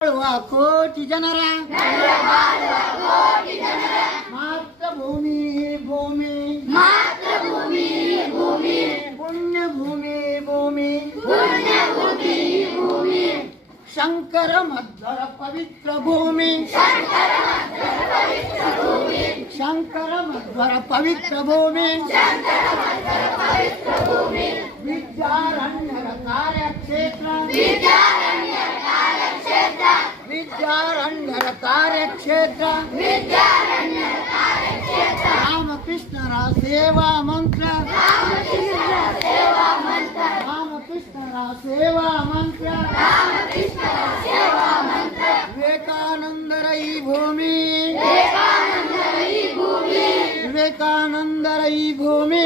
ಕೋಟಿ ಜನರ ಮಾತೃಭೂಮಿ ಭೂಮಿ ಪುಣ್ಯ ಭೂಮಿ ಭೂಮಿ ಶಂಕರ ಮಧ್ವರ ಪವಿತ್ರ ಭೂಮಿ ಶಂಕರ ಮಧ್ವರ ಪವಿತ್ರ ಭೂಮಿ ವಿದ್ಯಾರಣ್ಯರ ಕಾರ್ಯಕ್ಷೇತ್ರ ವಿದ್ಯಾರಣ್ಯರ ಕಾರ್ಯಕ್ಷೇತ್ರ ರಾಮಕೃಷ್ಣರ ಸೇವಾ ಮಂತ್ರ ರಾಮಕೃಷ್ಣರ ಸೇವಾ ಮಂತ್ರ ವಿವೇಕಾನಂದರ ಈ ಭೂಮಿ ವಿವೇಕಾನಂದರ ಈ ಭೂಮಿ